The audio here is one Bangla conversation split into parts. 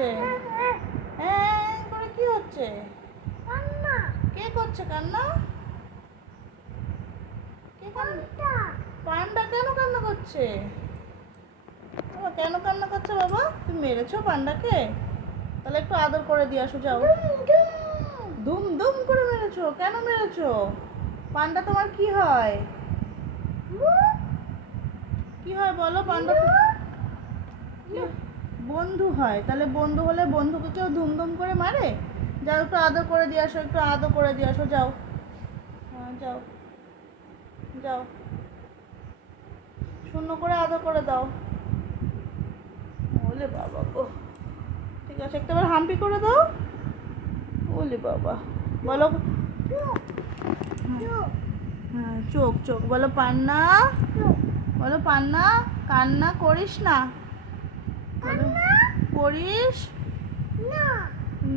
হচ্ছে? হ্যাঁ করে কি হচ্ছে? কে করছে কান্না? কে কান্না পান্ডা। কেন কান্না করছে? বাবা, কেন কান্না করছে বাবা? তুমি মেরেছো পান্ডাকে? তাহলে একটু আদর করে দিয়ে আসো যাও। দুম দুম করে মেরেছো? কেন মেরেছো? পান্ডা তোমার কি হয়? কি হয় বলো পান্ডা কি- বন্ধু হয়, তাহলে বন্ধু হলে বন্ধুকে কেউ ধুমধুম করে মারে? যাও, একটু আদর করে দিয়ে আসো, একটু আদর করে দিয়ে আসো, যাও। হ্যাঁ যাও। যাও। শূন্য করে আদর করে দাও। ওলে বাবা গো। ঠিক আছে একটাবার হাম্পি করে দাও। ওলে বাবা। বলো। হ্যাঁ চোখ চোখ। বলো, পান্না। বলো, পান্না, কান্না করিস না। করিস?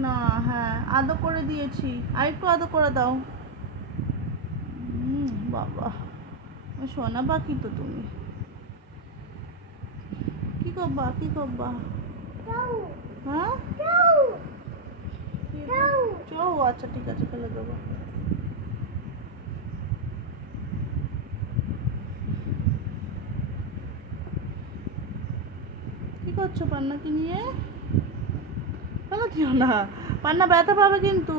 না। হ্যাঁ আদর করে দিয়েছি। আর একটু আদর করে দাও। হুম, বাবা সোনা পাখি তো তুমি। কি করবা কি করবা? হ্যাঁ? চৌ আচ্ছা ঠিক আছে ফেলে দেবো। কি করছ পান্নাকে নিয়ে? না পান্না ব্যথা পাবে কিন্তু।